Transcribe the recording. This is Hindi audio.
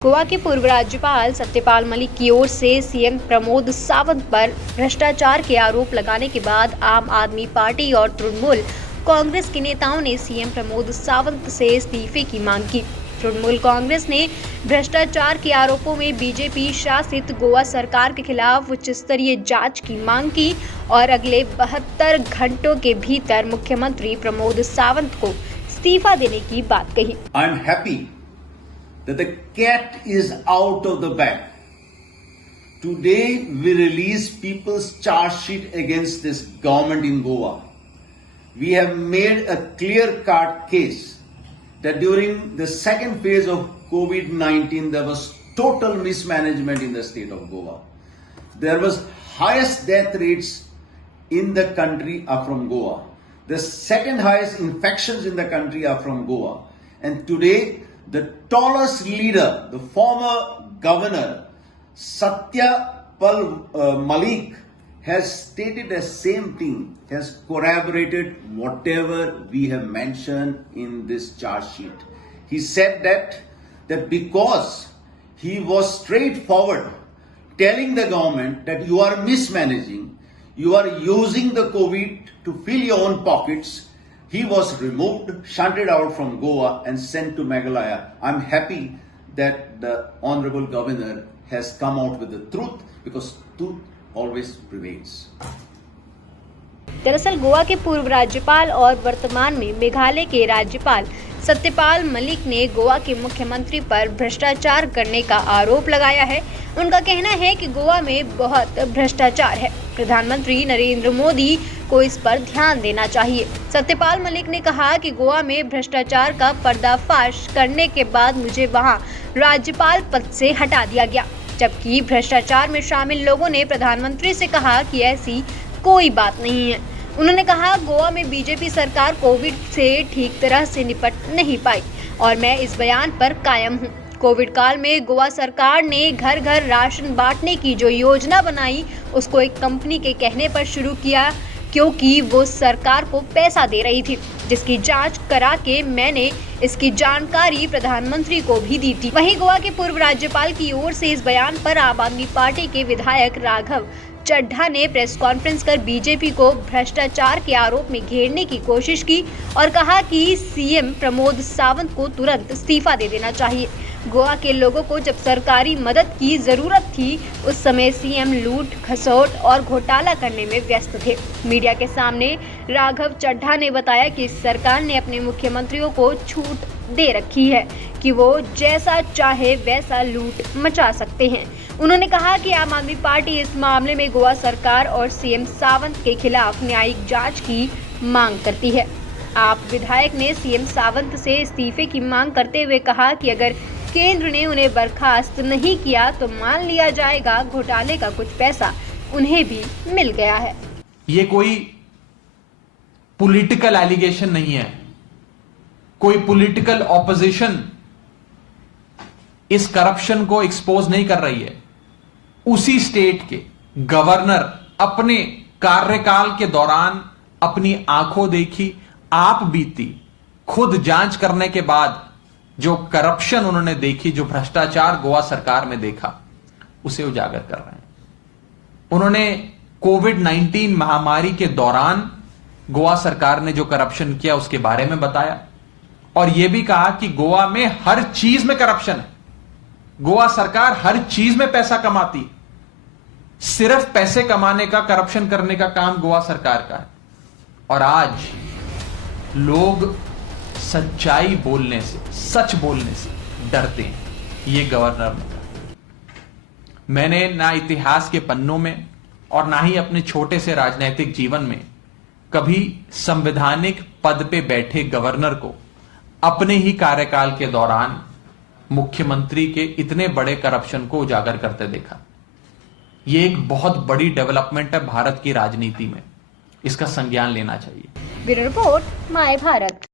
गोवा के पूर्व राज्यपाल सत्यपाल मलिक की ओर से सीएम प्रमोद सावंत पर भ्रष्टाचार के आरोप लगाने के बाद आम आदमी पार्टी और तृणमूल कांग्रेस के नेताओं ने सीएम प्रमोद सावंत से इस्तीफे की मांग की। तृणमूल कांग्रेस ने भ्रष्टाचार के आरोपों में बीजेपी शासित गोवा सरकार के खिलाफ उच्च स्तरीय जांच की मांग की और अगले 72 घंटों के भीतर मुख्यमंत्री प्रमोद सावंत को इस्तीफा देने की बात कही। I'm happy that the cat is out of the bag. Today we release people's charge sheet against this government in Goa. We have made a clear-cut case that during the second phase of COVID-19 there was total mismanagement in the state of Goa. There was highest death rates in the country are from Goa. The second highest infections in the country are from Goa. And today the tallest leader, the former governor, Satyapal Malik, has stated the same thing, has corroborated whatever we have mentioned in this charge sheet. He said that because he was straightforward telling the government that you are mismanaging, you are using the COVID to fill your own pockets, he was removed, shunted out from Goa and sent to Meghalaya. I'm happy that the Honorable Governor has come out with the truth because truth always prevails. दरअसल गोवा के पूर्व राज्यपाल और वर्तमान में मेघालय के राज्यपाल सत्यपाल मलिक ने गोवा के मुख्यमंत्री पर भ्रष्टाचार करने का आरोप लगाया है। उनका कहना है कि गोवा में बहुत भ्रष्टाचार है, प्रधानमंत्री नरेंद्र मोदी को इस पर ध्यान देना चाहिए। सत्यपाल मलिक ने कहा कि गोवा में भ्रष्टाचार का पर्दाफाश करने के बाद मुझे वहां राज्यपाल पद से हटा दिया गया, जबकि भ्रष्टाचार में शामिल लोगों ने प्रधानमंत्री से कहा कि ऐसी कोई बात नहीं है। उन्होंने कहा गोवा में बीजेपी सरकार कोविड से ठीक तरह से निपट नहीं पाई और मैं इस बयान पर कायम हूँ। कोविड काल में गोवा सरकार ने घर घर राशन बांटने की जो योजना बनाई उसको एक कंपनी के कहने पर शुरू किया, क्योंकि वो सरकार को पैसा दे रही थी, जिसकी जांच करा के मैंने इसकी जानकारी प्रधानमंत्री को भी दी थी। वहीं गोवा के पूर्व राज्यपाल की ओर से इस बयान पर आम आदमी पार्टी के विधायक राघव चड्ढा ने प्रेस कॉन्फ्रेंस कर बीजेपी को भ्रष्टाचार के आरोप में घेरने की कोशिश की और कहा कि सीएम प्रमोद सावंत को तुरंत इस्तीफा दे देना चाहिए। गोवा के लोगों को जब सरकारी मदद की जरूरत थी उस समय सीएम लूट, खसोट और घोटाला करने में व्यस्त थे। मीडिया के सामने राघव चड्ढा ने बताया कि सरकार ने अपने मुख्यमंत्रियों को छूट दे रखी है कि वो जैसा चाहे वैसा लूट मचा सकते हैं। उन्होंने कहा कि आम आदमी पार्टी इस मामले में गोवा सरकार और सीएम सावंत के खिलाफ न्यायिक जांच की मांग करती है। आप विधायक ने सीएम सावंत से इस्तीफे की मांग करते हुए कहा कि अगर केंद्र ने उन्हें बर्खास्त नहीं किया तो मान लिया जाएगा घोटाले का कुछ पैसा उन्हें भी मिल गया है। ये कोई पॉलिटिकल एलिगेशन नहीं है, कोई पॉलिटिकल ऑपोजिशन इस करप्शन को एक्सपोज नहीं कर रही है। उसी स्टेट के गवर्नर अपने कार्यकाल के दौरान अपनी आंखों देखी, आप बीती, खुद जांच करने के बाद जो करप्शन उन्होंने देखी, जो भ्रष्टाचार गोवा सरकार में देखा, उसे उजागर कर रहे हैं। उन्होंने कोविड-19 महामारी के दौरान गोवा सरकार ने जो करप्शन किया उसके बारे में बताया और यह भी कहा कि गोवा में हर चीज में करप्शन है, गोवा सरकार हर चीज में पैसा कमाती, सिर्फ पैसे कमाने का, करप्शन करने का काम गोवा सरकार का है। और आज लोग सच्चाई बोलने से, सच बोलने से डरते हैं। ये गवर्नर ने कहा। मैंने ना इतिहास के पन्नों में और ना ही अपने छोटे से राजनीतिक जीवन में कभी संवैधानिक पद पे बैठे गवर्नर को अपने ही कार्यकाल के दौरान मुख्यमंत्री के इतने बड़े करप्शन को उजागर करते देखा। यह एक बहुत बड़ी डेवलपमेंट है भारत की राजनीति में, इसका संज्ञान लेना चाहिए। Bureau report, my Bharat.